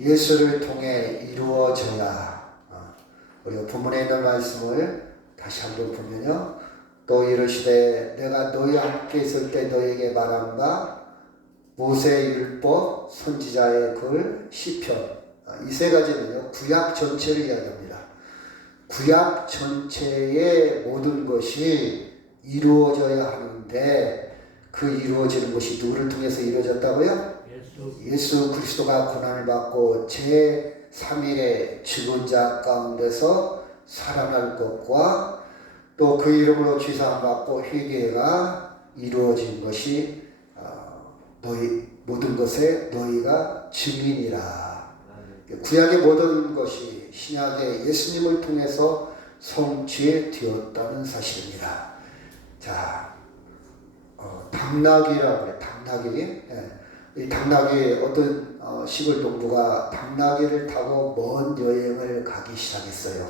예수를 통해 이루어져야. 우리가 본문에 있는 말씀을 다시 한번 보면요. 또 이르시되 내가 너희와 함께 있을 때 너희에게 말한 바 모세의 율법, 선지자의 글, 시편. 이 세 가지는요. 구약 전체를 이야기합니다. 구약 전체의 모든 것이 이루어져야 하는데 그 이루어지는 것이 누구를 통해서 이루어졌다고요? 예수 그리스도가 고난을 받고 제3일에 죽은 자 가운데서 살아날 것과 또 그 이름으로 죄사함 받고 회개가 이루어진 것이 너희 모든 것에 너희가 증인이라. 구약의 모든 것이 신약의 예수님을 통해서 성취되었다는 사실입니다. 자, 당나귀라고 해요. 당나귀. 이 당나귀 어떤 시골 농부가 당나귀를 타고 먼 여행을 가기 시작했어요.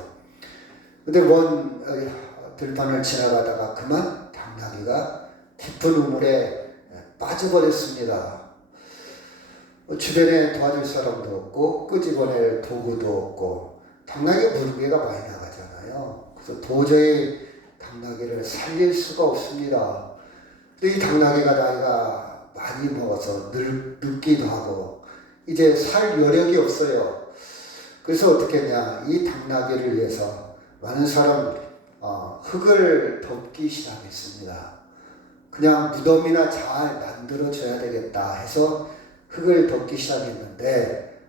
근데 먼 들판을 지나가다가 그만 당나귀가 깊은 우물에 빠져버렸습니다. 주변에 도와줄 사람도 없고 끄집어낼 도구도 없고 당나귀 무게가 많이 나가잖아요. 그래서 도저히 당나귀를 살릴 수가 없습니다. 근데 이 당나귀가 나이가 많이 먹어서 늙기도 하고 이제 살 여력이 없어요. 그래서 어떻게 했냐, 이 당나귀를 위해서 많은 사람 흙을 덮기 시작했습니다. 그냥 무덤이나 잘 만들어줘야 되겠다 해서 흙을 덮기 시작했는데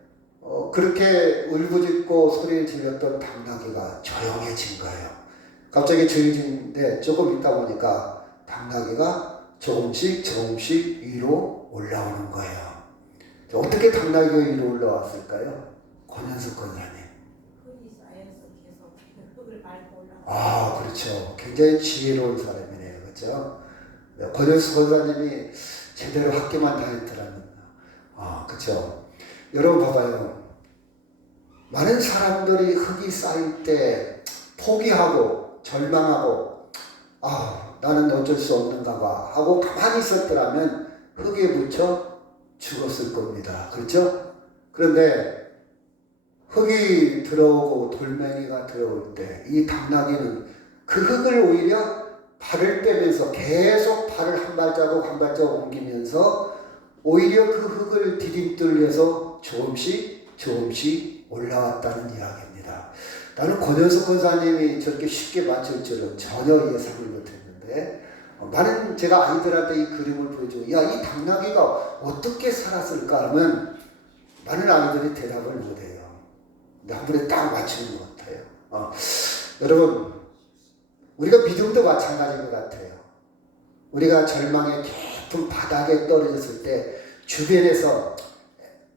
그렇게 울부짖고 소리를 질렀던 당나귀가 조용해진 거예요. 갑자기 조용해진데 조금 있다 보니까 당나귀가 조금씩 위로 올라오는 거예요. 어떻게 당나귀가 위로 올라왔을까요? 권현숙 권사님. 흙이 쌓여서 계속 흙을 밟고 올라가. 아, 그렇죠. 굉장히 지혜로운 사람이네요. 그렇죠? 권현숙 권사님이 제대로 학교만 다녔더라면. 그렇죠. 여러분 봐봐요. 많은 사람들이 흙이 쌓일 때 포기하고 절망하고 나는 어쩔 수 없는가 봐 하고 가만히 있었더라면 흙에 묻혀 죽었을 겁니다. 그렇죠? 그런데 흙이 들어오고 돌멩이가 들어올 때 이 당나귀는 그 흙을 오히려 발을 빼면서 계속 발을 한 발자국 한 발자국 옮기면서 오히려 그 흙을 디딤돌려서 조금씩 올라왔다는 이야기입니다. 나는 권현숙 권사님이 저렇게 쉽게 맞출 줄은 전혀 예상을 못했는데 많은 제가 아이들한테 이 그림을 보여주고 이 당나귀가 어떻게 살았을까 하면 많은 아이들이 대답을 못해요. 근데 한 번에 딱 맞추는 것 같아요. 여러분, 우리가 믿음도 마찬가지인 것 같아요. 우리가 절망의 깊은 바닥에 떨어졌을 때 주변에서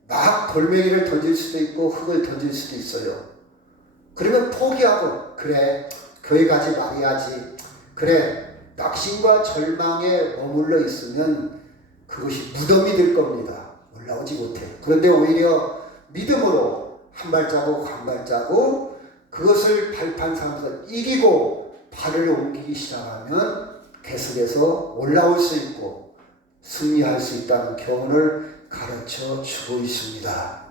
막 돌멩이를 던질 수도 있고 흙을 던질 수도 있어요. 그러면 포기하고 그래 교회 가지 말아야지, 그래 낙심과 절망에 머물러 있으면 그것이 무덤이 될 겁니다. 올라오지 못해요. 그런데 오히려 믿음으로 한 발자국 한 발자국 그것을 발판 삼아서 이기고 발을 옮기기 시작하면 계속해서 올라올 수 있고 승리할 수 있다는 교훈을 가르쳐 주고 있습니다.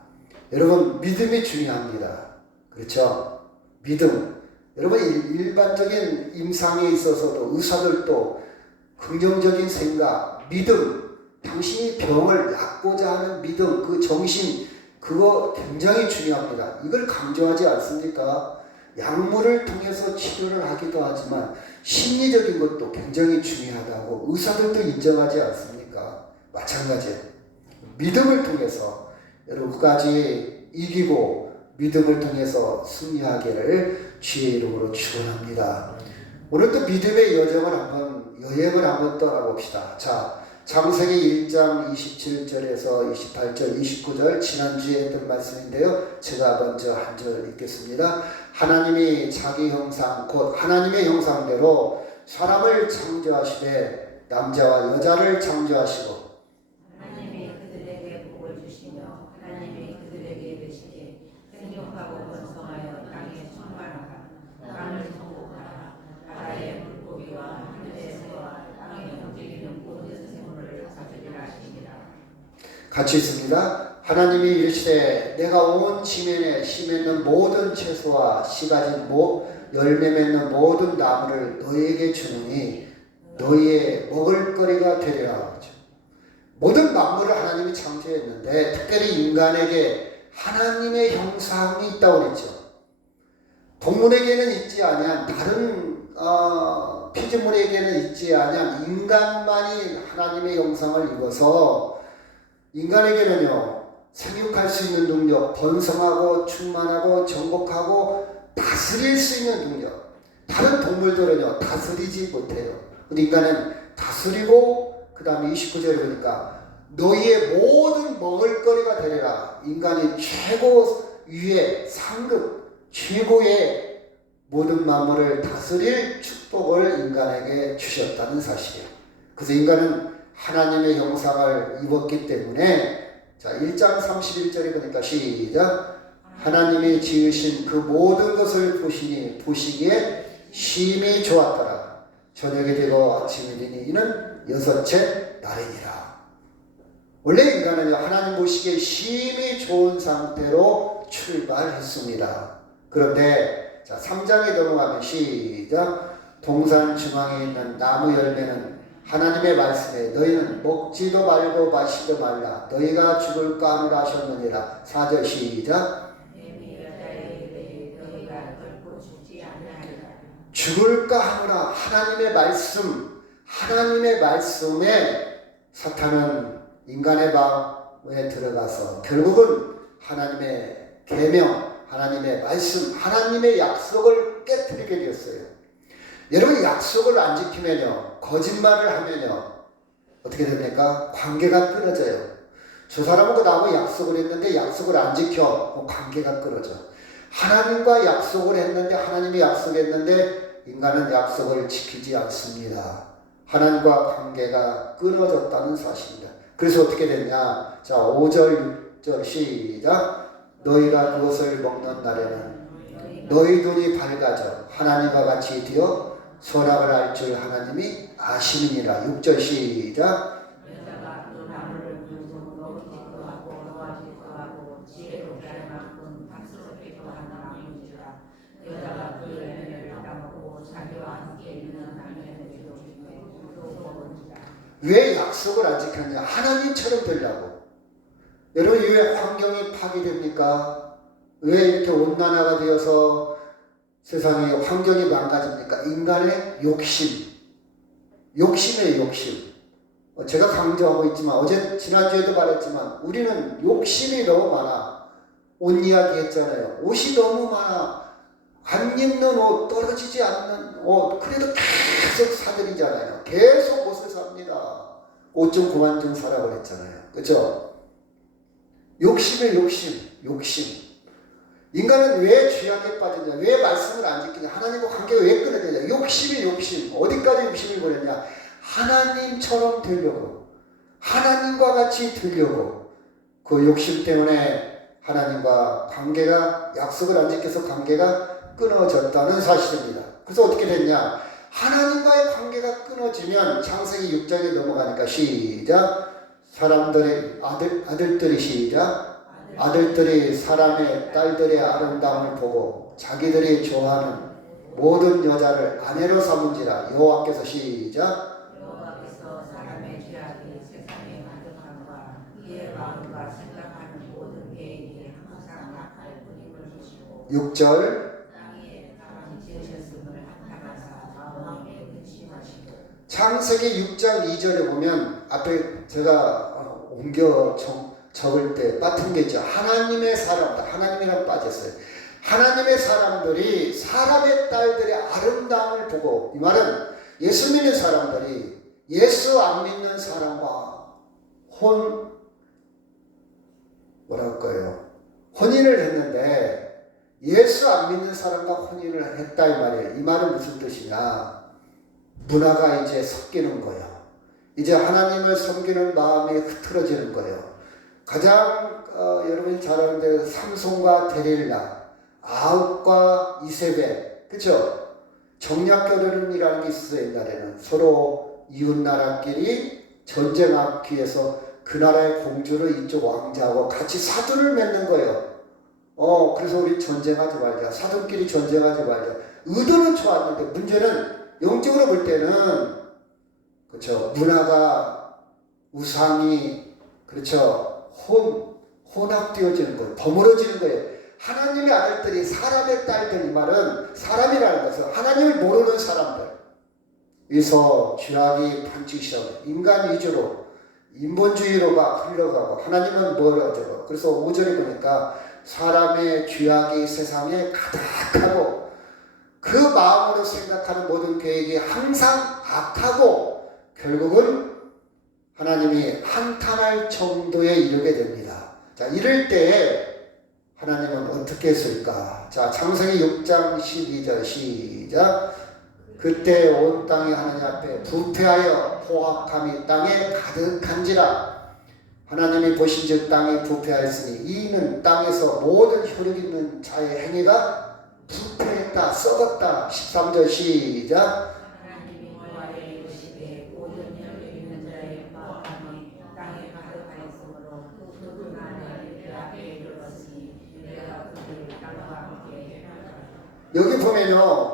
여러분, 믿음이 중요합니다. 그렇죠? 믿음. 여러분, 일반적인 임상에 있어서도 의사들도 긍정적인 생각, 믿음, 당신이 병을 낫고자 하는 믿음, 그 정신, 그거 굉장히 중요합니다. 이걸 강조하지 않습니까? 약물을 통해서 치료를 하기도 하지만 심리적인 것도 굉장히 중요하다고 의사들도 인정하지 않습니까? 마찬가지예요. 믿음을 통해서 여러분 끝까지 이기고 믿음을 통해서 승리하기를 주의 이름으로 축원합니다. 오늘 또 믿음의 여행을 한번 떠나봅시다. 자, 창세기 1장 27절에서 28절, 29절 지난주에 했던 말씀인데요. 제가 먼저 한 절 읽겠습니다. 하나님이 자기 형상 곧 하나님의 형상대로 사람을 창조하시되 남자와 여자를 창조하시고 하나님이 그들에게 복을 주시며 하나님이 그들에게 이르시되 생육하고 번성하여 땅에 충만하라. 땅을 정복하라. 바다의 물고기와 하늘의 새와 땅에 움직이는 모든 생물을 다스리라 하시니라. 같이 있습니다. 하나님이 이르시되 내가 온 지면에 씨 맺는 모든 채소와 씨 가진 열매 맺는 모든 나무를 너희에게 주느니 너희의 먹을거리가 되리라. 모든 만물을 하나님이 창조했는데 특별히 인간에게 하나님의 형상이 있다고 그랬죠. 동물에게는 있지 아니한 다른 피조물에게는 있지 아니한 인간만이 하나님의 형상을 입어서 인간에게는요 생육할 수 있는 능력, 번성하고 충만하고 정복하고 다스릴 수 있는 능력. 다른 동물들은요 다스리지 못해요. 근데 인간은 다스리고 그 다음에 29절에 보니까 너희의 모든 먹을거리가 되리라. 인간이 최고 위의 상급 최고의 모든 만물을 다스릴 축복을 인간에게 주셨다는 사실이에요. 그래서 인간은 하나님의 형상을 입었기 때문에 자 1장 31절에 보니까 시작. 하나님이 지으신 그 모든 것을 보시기에 심히 좋았더라. 저녁이 되고 아침이 되니 이는 여섯째 날이니라. 원래 인간은요 하나님 보시기에 심히 좋은 상태로 출발했습니다. 그런데 자 3장에 넘어가면 시작. 동산 중앙에 있는 나무 열매는 하나님의 말씀에 너희는 먹지도 말고 마시도 말라 너희가 죽을까 하느라 하셨느니라. 4절 시작. 죽을까 하느라 하나님의 말씀에 사탄은 인간의 마음에 들어가서 결국은 하나님의 계명, 하나님의 말씀, 하나님의 약속을 깨뜨리게 되었어요. 여러분 약속을 안 지키면요 거짓말을 하면요 어떻게 됩니까? 관계가 끊어져요. 저 사람하고 나하고 약속을 했는데 약속을 안 지켜 관계가 끊어져. 하나님과 약속을 했는데 하나님이 약속했는데 인간은 약속을 지키지 않습니다. 하나님과 관계가 끊어졌다는 사실입니다. 그래서 어떻게 됐냐? 자 5절 6절 시작. 너희가 그것을 먹는 날에는 너희 눈이 밝아져 하나님과 같이 되어 선악을 알 줄 하나님이 아시느니라. 6절 시작. 왜 약속을 안 지켰냐? 하나님처럼 되려고. 여러분 왜 환경이 파괴됩니까? 왜 이렇게 온난화가 되어서 세상의 환경이 망가집니까? 인간의 욕심이에요, 욕심. 제가 강조하고 있지만 지난주에도 말했지만 우리는 욕심이 너무 많아. 옷 이야기 했잖아요. 옷이 너무 많아. 안 입는 옷, 떨어지지 않는 옷, 그래도 계속 사들이잖아요. 계속 옷을 삽니다. 옷 좀 그만 좀 사라 그랬잖아요. 그렇죠? 욕심이에요, 욕심. 인간은 왜 죄악에 빠졌냐? 왜 말씀을 안 지키냐? 하나님과 관계가 왜 끊어지냐? 욕심. 어디까지 욕심을 버렸냐? 하나님처럼 되려고. 하나님과 같이 되려고. 그 욕심 때문에 하나님과 관계가 약속을 안 지켜서 관계가 끊어졌다는 사실입니다. 그래서 어떻게 됐냐? 하나님과의 관계가 끊어지면 창세기 6장에 넘어가니까 시작. 사람들의 아들들이 시작. 아들들이 사람의 딸들의 아름다움을 보고 자기들이 좋아하는 모든 여자를 아내로 삼은지라. 여호와께서 시작. 여호와께서 사람의 죄악이 세상에 만족함과 이의 마음과 생각하는 모든 계획이 항상 악할 뿐임을 보시고 6절. 땅에 사람이 지으셨음을 한탄하사 마음에 근심하시고. 창세기 6장 2절에 보면 앞에 제가 옮겨 적을 때 빠진 게 있죠. 하나님의 사람들, 하나님이랑 빠졌어요. 하나님의 사람들이 사람의 딸들의 아름다움을 보고, 이 말은 예수 믿는 사람들이 예수 안 믿는 사람과 혼인을 했는데 예수 안 믿는 사람과 혼인을 했다 이 말이에요. 이 말은 무슨 뜻이냐? 문화가 이제 섞이는 거예요. 이제 하나님을 섬기는 마음이 흐트러지는 거예요. 가장 여러분이 잘 아는데 삼손과 데릴라, 아합과 이세벨, 그렇죠? 정략 결혼이라는 게 있었어요. 옛날에는 서로 이웃 나라끼리 전쟁하기 위해서 그 나라의 공주를 이쪽 왕자하고 같이 사돈을 맺는 거예요. 그래서 우리 전쟁하지 말자. 사돈끼리 전쟁하지 말자. 의도는 좋았는데 문제는 영적으로 볼 때는 그렇죠. 문화가 우상이 그렇죠. 혼합되어지는 거예요. 버무러지는 거예요. 하나님의 아들들이 사람의 딸들 이 말은 사람이라는 것은 하나님을 모르는 사람들. 그래서 죄악이 반드시 시작해요. 인간 위주로 인본주의로 막 흘러가고 하나님은 멀어져. 그래서 5절에 보니까 사람의 죄악이 세상에 가득하고 그 마음으로 생각하는 모든 계획이 항상 악하고 결국은 하나님이 한탄할 정도에 이르게 됩니다. 자, 이럴 때에 하나님은 어떻게 했을까? 자, 창세기 6장 12절 시작. 그때 온 땅이 하나님 앞에 부패하여 포악함이 땅에 가득한지라. 하나님이 보신즉 땅이 부패하였으니 이는 땅에서 모든 효력 있는 자의 행위가 부패했다, 썩었다. 13절 시작. 하나님이 노아에게 이르시되 모든 혈육 있는 자의 포악함이 땅에 가득하였으므로 그들 안에 내 앞에 이르렀으니 내가 그들을 땅과 함께 하리라. 여기 보면요.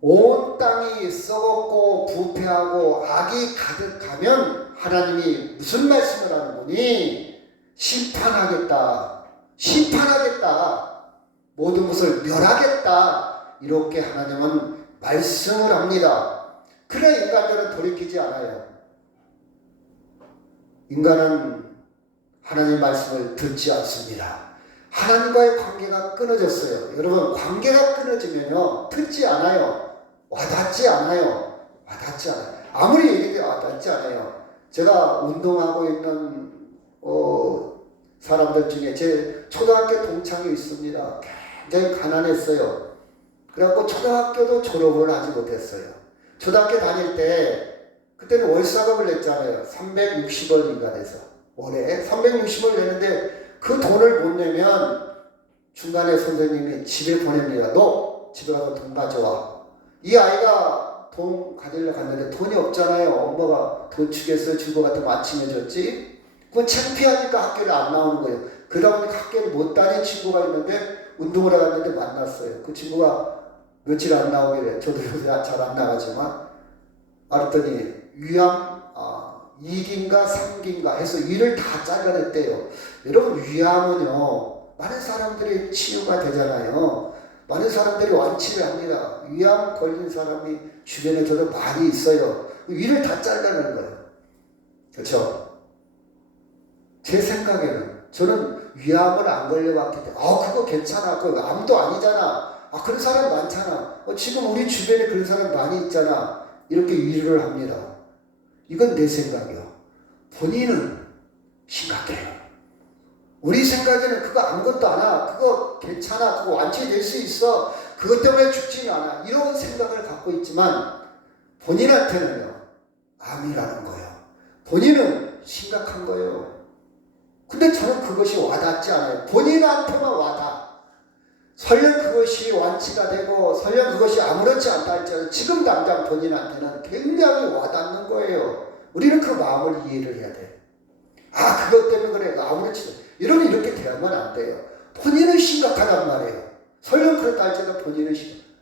온 땅이 썩었고 부패하고 악이 가득하면 하나님이 무슨 말씀을 하는 거니? 심판하겠다. 모든 것을 멸하겠다. 이렇게 하나님은 말씀을 합니다. 그러나 인간들은 돌이키지 않아요. 인간은 하나님 말씀을 듣지 않습니다. 하나님과의 관계가 끊어졌어요. 여러분, 관계가 끊어지면요, 듣지 않아요. 와닿지 않아요. 아무리 얘기해도 와닿지 않아요. 제가 운동하고 있는 사람들 중에 제 초등학교 동창이 있습니다. 굉장히 가난했어요. 그래갖고 초등학교도 졸업을 하지 못했어요. 초등학교 다닐 때 그때는 월사금을 냈잖아요. 360원인가 돼서 월에 360원을 내는데 그 돈을 못 내면 중간에 선생님이 집에 보냅니다. 너 집에 가서 돈 가져와. 이 아이가 돈 가지려고 갔는데 돈이 없잖아요. 엄마가 돈 주겠어요. 줄 것 같으면 아침에 줬지. 그건 창피하니까 학교를 안 나오는 거예요. 그러다 보니까 학교를 못 다닌 친구가 있는데 운동을 하갔는데 만났어요. 그 친구가 며칠 안 나오길래 저도 요새 잘 안 나가지만 알았더니 위암 2기인가 3기인가 해서 위를 다 잘라냈대요. 여러분, 위암은요 많은 사람들이 치유가 되잖아요. 많은 사람들이 완치를 합니다. 위암 걸린 사람이 주변에 저도 많이 있어요. 위를 다 잘라내는 거예요. 그렇죠? 제 생각에는 저는 위암을 안 걸려봤기 때문에 그거 괜찮아. 그거 암도 아니잖아. 그런 사람 많잖아. 지금 우리 주변에 그런 사람 많이 있잖아. 이렇게 위로를 합니다. 이건 내 생각이요. 본인은 심각해요. 우리 생각에는 그거 아무것도 않아. 그거 괜찮아. 그거 완치될 수 있어. 그것 때문에 죽지는 않아. 이런 생각을 갖고 있지만 본인한테는요, 암이라는 거예요. 본인은 심각한 거예요. 근데 저는 그것이 와닿지 않아요. 본인한테만 와닿아. 설령 그것이 완치가 되고 설령 그것이 아무렇지 않다 할지라도 지금 당장 본인한테는 굉장히 와닿는 거예요. 우리는 그 마음을 이해를 해야 돼. 그것 때문에 그래. 아무렇지 않아. 이러면 이렇게 대하면 안 돼요. 본인은 심각하단 말이에요. 설령 그렇다 할지라도 본인은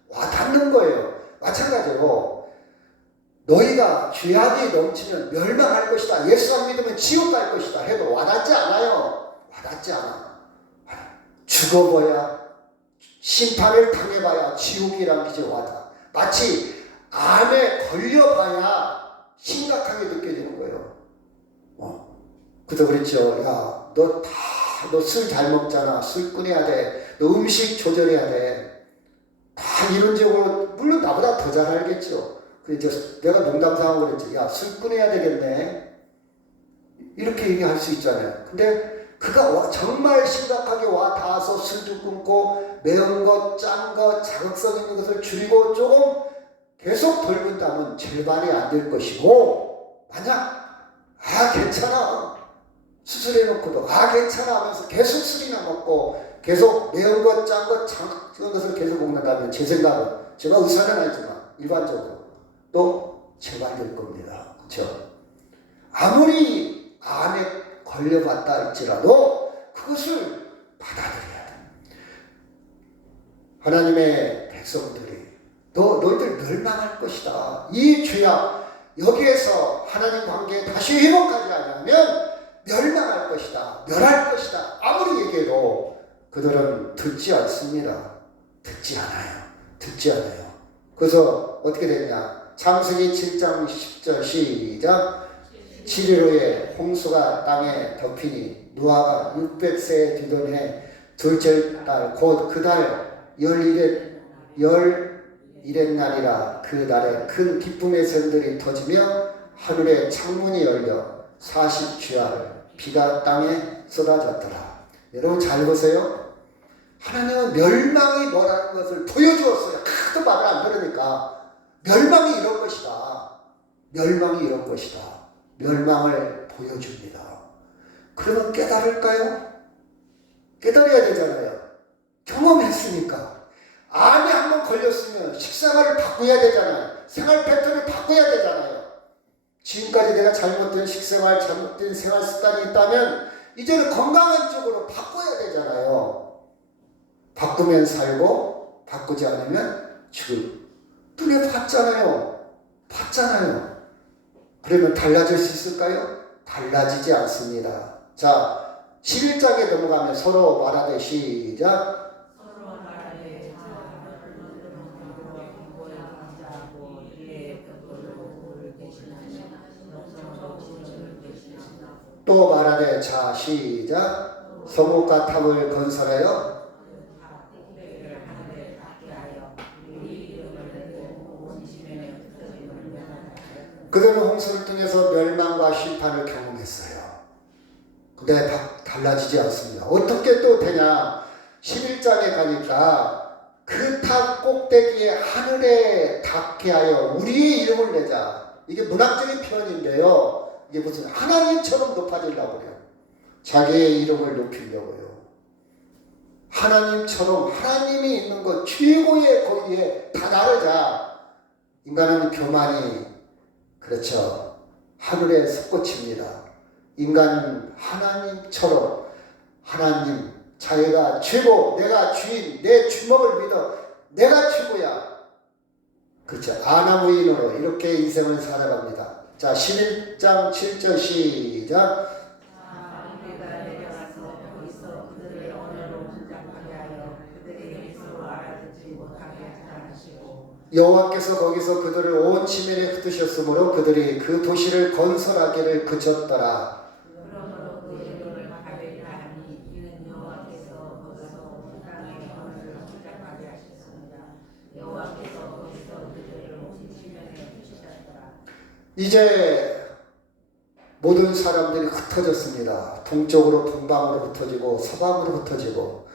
와닿는 거예요. 마찬가지로 너희가 죄악이 넘치면 멸망할 것이다. 예수 안 믿으면 지옥 갈 것이다 해도 와닿지 않아요. 와닿지 않아. 죽어봐야, 심판을 당해봐야 지옥이라는 것이 와닿아. 마치 암에 걸려봐야 심각하게 느껴지는 거예요. 그래서 그랬죠. 야, 너 술 잘 먹잖아. 술 끊어야 돼. 너 음식 조절해야 돼. 다 이론적으로, 물론 나보다 더 잘 알겠죠. 그래서 내가 농담삼아 그랬지. 야, 술 끊어야 되겠네. 이렇게 얘기할 수 있잖아요. 근데 그가 정말 심각하게 닿아서 술도 끊고 매운 것, 짠 것, 자극성 있는 것을 줄이고 조금 계속 덜근다면 절반이 안 될 것이고, 만약 괜찮아. 수술해놓고도 괜찮아 하면서 계속 술이나 먹고 계속 매운 것, 짠 것, 자극적인 것을 계속 먹는다면 제 생각은, 제가 의사는 아니지만 일반적으로 또 재발될 겁니다. 그렇죠? 아무리 암에 걸려봤다 할지라도 그것을 받아들여야 돼. 하나님의 백성들이 너희들 멸망할 것이다. 이 죄악 여기에서 하나님 관계 다시 회복하지 않으면 멸망할 것이다. 멸할 것이다. 아무리 얘기해도 그들은 듣지 않습니다. 듣지 않아요. 그래서 어떻게 됐냐? 창세기 7장 10절 시작. 7일 후에 홍수가 땅에 덮이니 노아가 600세 되던 해 둘째 달 곧 그 달 열일의 날이라. 그 날에 큰 기쁨의 샘들이 터지며 하늘의 창문이 열려 40주야를 비가 땅에 쏟아졌더라. 여러분 잘 보세요. 하나님은 멸망이 뭐라는 것을 보여주었어요. 하도 말을 안 들으니까 멸망이 이런 것이다. 멸망을 보여줍니다. 그러면 깨달을까요? 깨달아야 되잖아요. 경험했으니까. 암에 한번 걸렸으면 식생활을 바꿔야 되잖아요. 생활 패턴을 바꿔야 되잖아요. 지금까지 내가 잘못된 식생활, 잘못된 생활 습관이 있다면 이제는 건강한 쪽으로 바꿔야 되잖아요. 바꾸면 살고 바꾸지 않으면 죽을. 눈에 봤잖아요. 그러면 달라질 수 있을까요? 달라지지 않습니다. 자, 11장에 넘어가면 서로 말하되 시작. 또 말하되 자 시작. 성읍과 탑을 건설하여 그들은 홍수를 통해서 멸망과 심판을 경험했어요. 근데 달라지지 않습니다. 어떻게 또 되냐? 11장에 가니까 그 탑 꼭대기에 하늘에 닿게 하여 우리의 이름을 내자. 이게 문학적인 표현인데요. 이게 무슨 하나님처럼 높아지려고 그래요. 자기의 이름을 높이려고요. 하나님처럼 하나님이 있는 것 최고의 거기에 다다르자. 인간은 교만이 그렇죠. 하늘에 솟구칩니다. 인간은 하나님처럼 하나님 자기가 최고, 내가 주인, 내 주먹을 믿어, 내가 최고야. 그렇죠. 아나무인으로 이렇게 인생을 살아갑니다. 자, 11장 7절 시작. 여호와께서 거기서 그들을 온 지면에 흩으셨으므로 그들이 그 도시를 건설하기를 그쳤더라. 이제 모든 사람들이 흩어졌습니다. 동쪽으로 동방으로 흩어지고 서방으로 흩어지고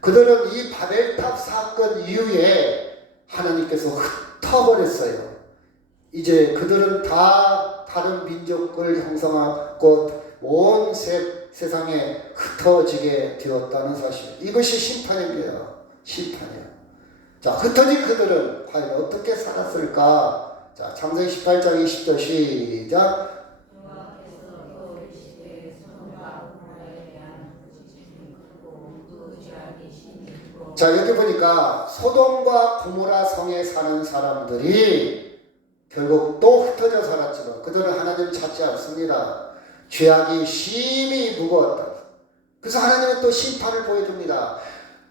그들은 이 바벨탑 사건 이후에 하나님께서 흩어버렸어요. 이제 그들은 다 다른 민족을 형성하고 온 세상에 흩어지게 되었다는 사실. 이것이 심판입니다. 심판이에요. 자, 흩어진 그들은 과연 어떻게 살았을까? 자, 창세기 18장 20절 시작. 자, 여기 보니까 소돔과 고모라 성에 사는 사람들이 결국 또 흩어져 살았지만 그들은 하나님 찾지 않습니다. 죄악이 심히 무거웠다. 그래서 하나님은 또 심판을 보여줍니다.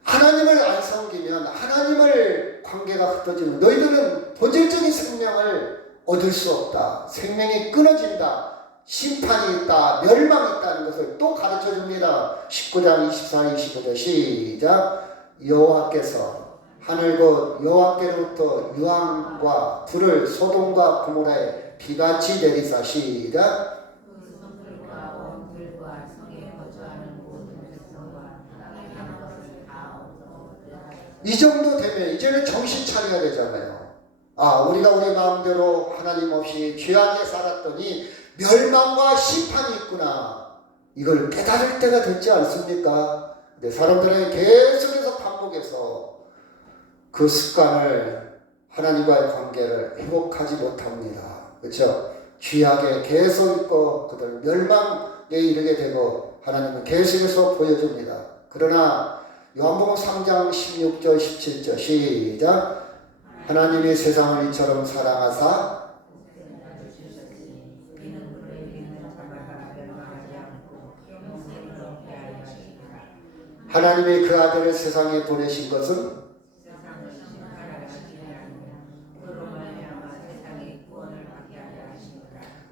하나님을 안 섬기면 하나님을 관계가 흩어지면 너희들은 본질적인 생명을 얻을 수 없다. 생명이 끊어진다. 심판이 있다. 멸망이 있다는 것을 또 가르쳐 줍니다. 19장 24, 25절 시작. 여호와께서 하늘 곧 여호와께로부터 유황과 불을 소돔과 고모라에 비같이 내리사 시작. 이 정도 되면 이제는 정신 차려야 되잖아요. 아, 우리가 우리 마음대로 하나님 없이 죄악에 살았더니 멸망과 심판이 있구나. 이걸 깨달을 때가 됐지 않습니까? 근데 사람들은 계속해서 반복해서 그 습관을 하나님과의 관계를 회복하지 못합니다. 그렇죠? 죄악에 계속 있고 그들 멸망 이르게 되고 하나님은 계속해서 보여줍니다. 그러나 요한복음 3장 16절 17절 시작. 하나님이 세상을 이처럼 사랑하사 하나님이 그 아들을 세상에 보내신 것은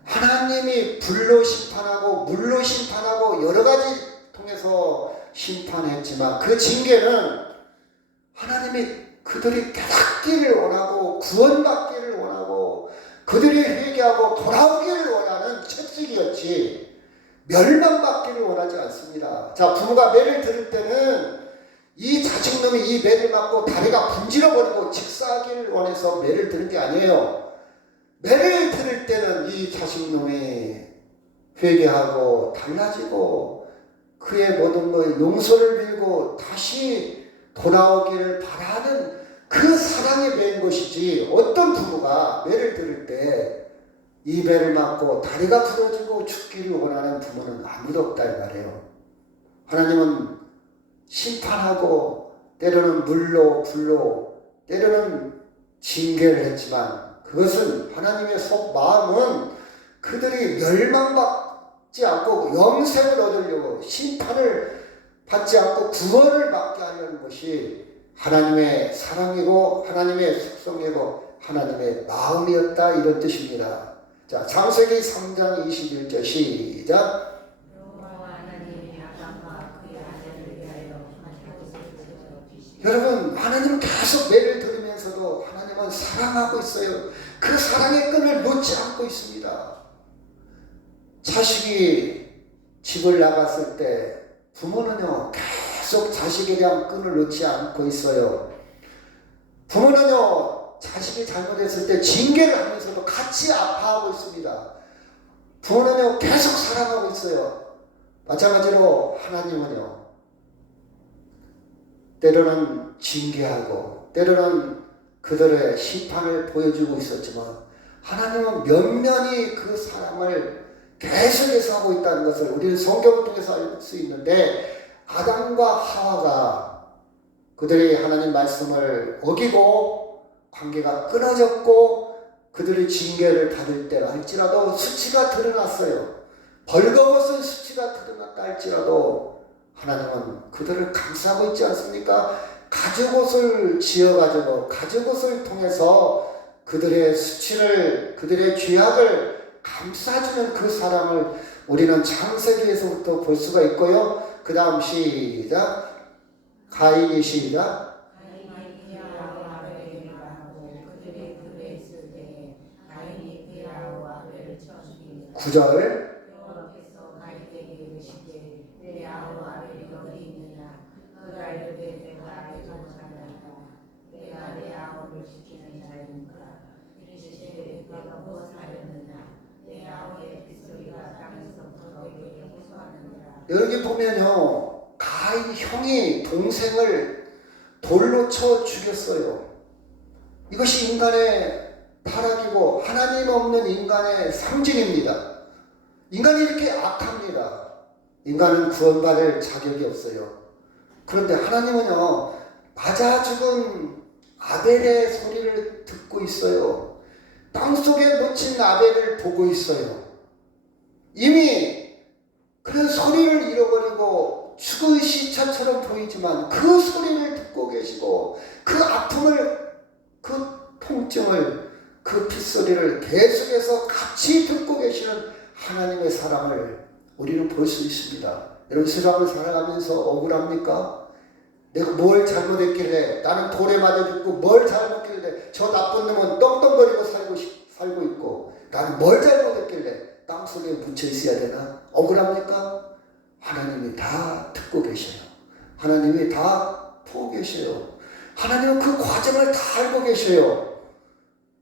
하나님이 불로 심판하고 물로 심판하고 여러 가지 통해서 심판했지만 그 징계는 하나님이 그들이 깨닫기를 원하고 구원받기를 원하고 그들이 회개하고 돌아오기를 원하는 채찍이었지 멸망받기를 원하지 않습니다. 자, 부모가 매를 들을 때는 이 자식놈이 이 매를 맞고 다리가 분질러버리고 직사하기를 원해서 매를 드는 게 아니에요. 매를 들을 때는 이 자식놈이 회개하고 달라지고 그의 모든 것에 용서를 빌고 다시 돌아오기를 바라는 그 사랑이 매인 것이지 어떤 부모가 매를 들을 때 이 매를 맞고 다리가 부러지고 죽기를 원하는 부모는 아무도 없다 이 말이에요. 하나님은 심판하고 때로는 물로 불로 때로는 징계를 했지만 그것은 하나님의 속 마음은 그들이 멸망받지 않고 영생을 얻으려고 심판을 받지 않고 구원을 받게 하려는 것이 하나님의 사랑이고 하나님의 속성이고 하나님의 마음이었다 이런 뜻입니다. 자, 창세기 3장 21절 시작. 여러분, 하나님은 계속 매를 들으면서도 하나님은 사랑하고 있어요. 그 사랑의 끈을 놓지 않고 있습니다. 자식이 집을 나갔을 때 부모는요 계속 자식에 대한 끈을 놓지 않고 있어요. 부모는요 자식이 잘못했을 때 징계를 하면서도 같이 아파하고 있습니다. 부모는요 계속 사랑하고 있어요. 마찬가지로 하나님은요 때로는 징계하고 때로는 그들의 심판을 보여주고 있었지만 하나님은 면면히 그 사랑을 계속해서 하고 있다는 것을 우리는 성경을 통해서 알 수 있는데 아담과 하와가 그들이 하나님 말씀을 어기고 관계가 끊어졌고 그들이 징계를 받을 때라 할지라도 수치가 드러났어요. 벌거벗은 수치가 드러났다 할지라도 하나님은 그들을 감싸고 있지 않습니까? 가죽옷을 지어가지고 가죽옷을 통해서 그들의 수치를 그들의 죄악을 감싸주는 그 사랑을 우리는 창세기에서부터 볼 수가 있고요. 그 다음 시작. 가인이 시작. 9절. 여기 보면요 가인 형이 동생을 돌로 쳐 죽였어요. 이것이 인간의 타락이고 하나님 없는 인간의 상징입니다. 인간이 이렇게 악합니다. 인간은 구원받을 자격이 없어요. 그런데 하나님은요 맞아 죽은 아벨의 소리를 듣고 있어요. 땅속에 묻힌 아벨을 보고 있어요. 이미 그런 소리를 잃어버리고 죽은 시체처럼 보이지만 그 소리를 듣고 계시고 그 아픔을 그 통증을 그 핏소리를 계속해서 같이 듣고 계시는 하나님의 사랑을 우리는 볼 수 있습니다. 여러분 세상을 살아가면서 억울합니까? 내가 뭘 잘못했길래 나는 돌에 맞아 죽고 뭘 잘못했길래 저 나쁜 놈은 떵떵거리고 살고 있고 나는 뭘 잘못했길래 땅속에 묻혀 있어야 되나? 억울합니까? 하나님이 다 듣고 계셔요. 하나님이 다 보고 계셔요. 하나님은 그 과정을 다 알고 계셔요.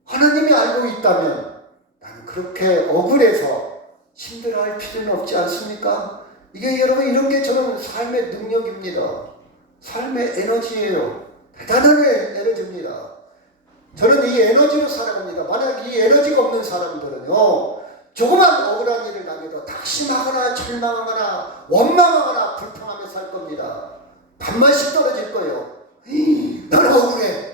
하나님이 알고 있다면 나는 그렇게 억울해서 힘들어할 필요는 없지 않습니까? 이게 여러분 이런 게 저는 삶의 능력입니다. 삶의 에너지예요. 대단한 에너지입니다. 저는 이 에너지로 살아갑니다. 만약 이 에너지가 없는 사람들은요 조그만 억울한 일을 당해도 낙심하거나 절망하거나 원망하거나 불평하며 살 겁니다. 반만씩 떨어질 거예요. 나는 억울해.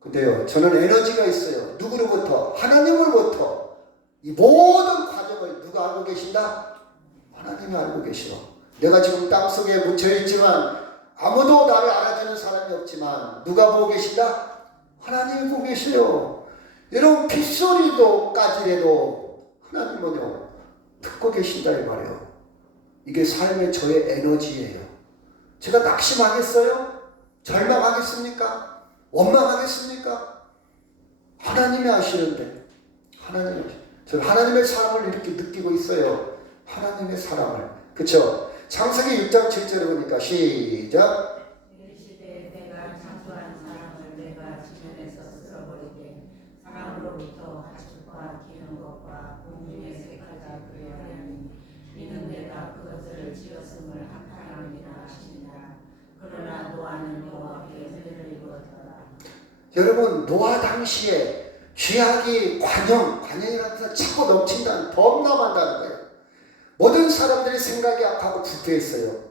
근데요, 저는 에너지가 있어요. 누구로부터? 하나님으로부터. 이 모든 과정을 누가 알고 계신다? 하나님이 알고 계시오. 내가 지금 땅속에 묻혀있지만 아무도 나를 알아주는 사람이 없지만 누가 보고 계신다? 하나님이 보고 계시오. 여러분 빗소리도까지라도 하나님은요 듣고 계신다 이 말이에요. 이게 삶의 저의 에너지예요. 제가 낙심하겠어요? 절망하겠습니까? 원망하겠습니까? 하나님이 아시는데 저는 하나님의 사랑을 이렇게 느끼고 있어요. 하나님의 사랑을. 그쵸? 창세기 6장 7절에 보니까 시작. 이르시되 내가 창조한 사람을 내가 지면에서 쓸어버리되 사람으로부터 가축과 기는 것과 공중의 새까지 그리하리니 이는 내가 그것을 지었음을 한탄함이라 하시니라. 그러나 노아는 여호와께 은혜를 입었더라. 여러분 노아 당시에 죄악이 관영이라는 것은 자꾸 넘친다는 범람한다는 거예요. 모든 사람들이 생각이 악하고 부패했어요.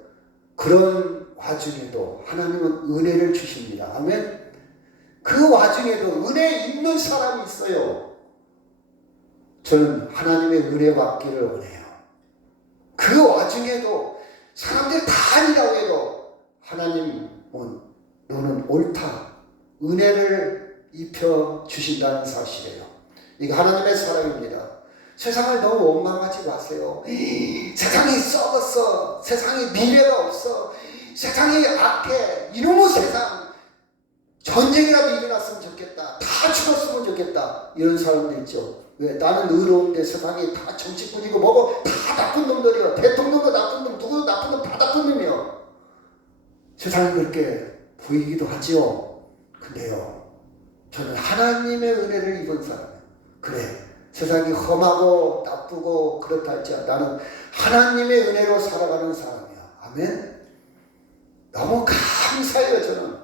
그런 와중에도 하나님은 은혜를 주십니다. 아멘. 그 와중에도 은혜 있는 사람이 있어요. 저는 하나님의 은혜 받기를 원해요. 그 와중에도 사람들이 다 아니라고 해도 하나님은 너는 옳다. 은혜를 입혀 주신다는 사실이에요. 이게 하나님의 사랑입니다. 세상을 너무 원망하지 마세요. 세상이 썩었어. 세상에 미래가 없어. 세상이 악해. 이놈의 세상. 전쟁이라도 일어났으면 좋겠다. 다 죽었으면 좋겠다. 이런 사람들 있죠. 왜? 나는 의로운데 세상이 다 정치꾼이고 뭐고 다 나쁜 놈들이요. 대통령도 나쁜 놈, 누구도 나쁜 놈, 다 나쁜 놈이요. 세상이 그렇게 보이기도 하지요. 근데요, 저는 하나님의 은혜를 입은 사람이에요. 그래. 세상이 험하고 나쁘고 그렇다 할지라도 나는 하나님의 은혜로 살아가는 사람이야. 아멘. 너무 감사해요. 저는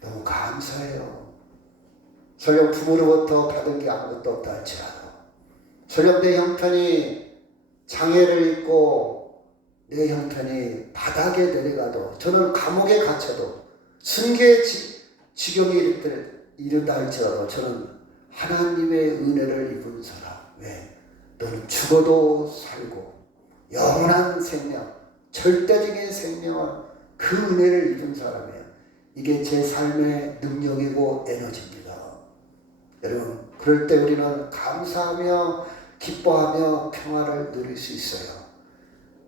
너무 감사해요. 설령 부모로부터 받은 게 아무것도 없다 할지라도, 설령 내 형편이 장애를 입고 내 형편이 바닥에 내려가도, 저는 감옥에 갇혀도 승계의 지경에 이른다 할지라도 저는 하나님의 은혜를 입은 사람. 왜? 너는 죽어도 살고 영원한 생명, 절대적인 생명을 그 은혜를 입은 사람이에요. 이게 제 삶의 능력이고 에너지입니다. 여러분, 그럴 때 우리는 감사하며 기뻐하며 평화를 누릴 수 있어요.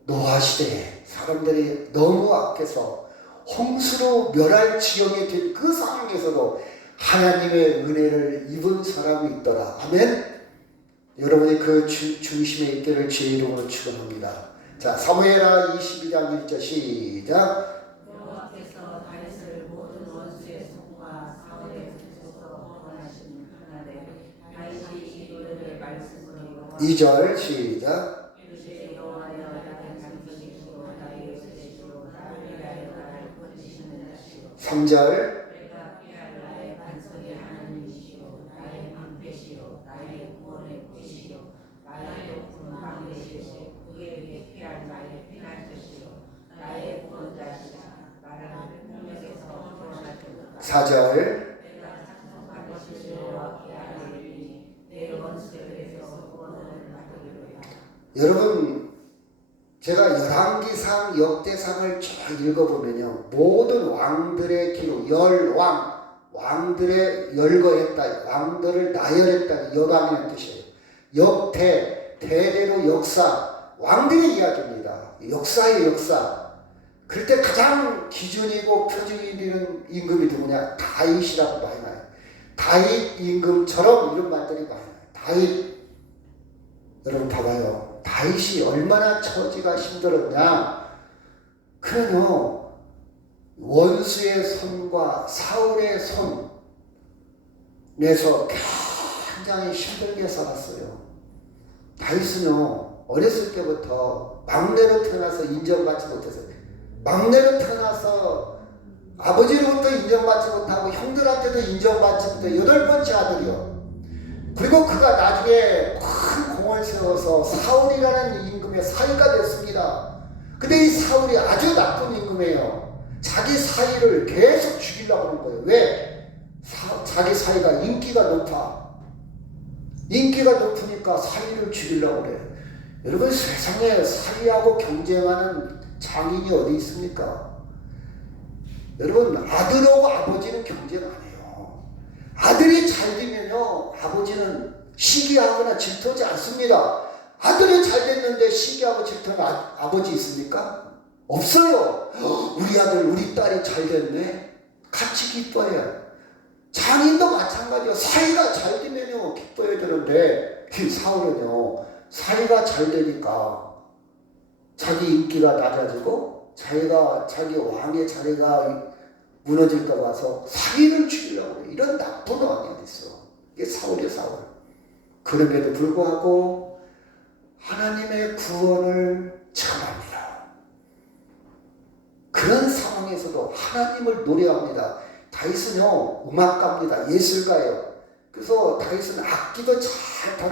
노아 시대에 사람들이 너무 악해서 홍수로 멸할 지경이 된 그 상황에서도 하나님의 은혜를 입은 사람이 있더라. 아멘. 여러분이 그 중심에 있기를 주의 이름으로 축원합니다. 자, 사무엘하 22장 1절 시작. 여호와께서 다윗을 모든 원수의 손과 사울의 손에서 구원하신 그날에 다윗이 이르되 말씀으로 2절 시작. 이르시되 여호와여 나를 잠기시고 나의 요새시로 나를 위하여 나를 건지시는 자시오. 3절. 내가 피할 나의 반석의 하나님이시오. 나의 방패시오. 나의 구원의 꽃이시오. 나의 높은 방패시오. 그에게 피할 나의 피난처시오. 나의 구원자시라. 나를 폭력에서 구원하시도다. 4절. 내가 찬송할 것을 여호와께 아뢰리니 내 원수들에게서 구원을 받으리로다. 여러분, 제가 열왕기상 역대상을 쭉 읽어보면요, 모든 왕들의 기록, 왕들의 열거했다, 왕들을 나열했다, 여왕이라는 뜻이에요. 역대, 대대로 역사, 왕들의 이야기입니다. 역사의 역사. 그럴 때 가장 기준이고 표준이 되는 임금이 누구냐? 다윗이라고 많이 나요. 다윗 임금처럼 이런 말들이 많이 나요. 다윗. 여러분 봐봐요. 다윗이 얼마나 처지가 힘들었냐. 그는요, 원수의 손과 사울의 손 내서 굉장히 힘들게 살았어요. 다윗은요, 어렸을 때부터 막내로 태어나서 인정받지 못했어요. 막내로 태어나서 아버지로부터 인정받지 못하고 형들한테도 인정받지 못해 8번째 아들이요. 그리고 그가 나중에 큰 공을 왕을 세워서 사울이라는 임금의 사위가 됐습니다. 근데 이 사울이 아주 나쁜 임금이에요. 자기 사위를 계속 죽이려고 하는 거예요. 왜? 자기 사위가 인기가 높아. 인기가 높으니까 사위를 죽이려고 그래. 여러분, 세상에 사위하고 경쟁하는 장인이 어디 있습니까? 여러분, 아들하고 아버지는 경쟁 안 해요. 아들이 잘 되면요, 아버지는 시기하거나 질투하지 않습니다. 아들이 잘 됐는데 시기하고 질투하는 아버지 있습니까? 없어요. 우리 아들, 우리 딸이 잘 됐네. 같이 기뻐해요. 장인도 마찬가지예요. 사위가 잘 되면요, 기뻐해야 되는데, 이 사울은요, 사위가 잘 되니까 자기 인기가 낮아지고 자기 왕의 자리가 무너질까 봐서 사위를 죽이려고 해요. 이런 나쁜 왕이 있어. 이게 사울이에요, 사울. 그럼에도 불구하고 하나님의 구원을 전합니다. 그런 상황에서도 하나님을 노래합니다. 다윗은요, 음악가입니다. 예술가예요. 그래서 다윗은 악기도 잘 다루고